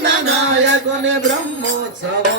બ્રહ્માંડનાયકોને બ્રહ્મોત્સવો.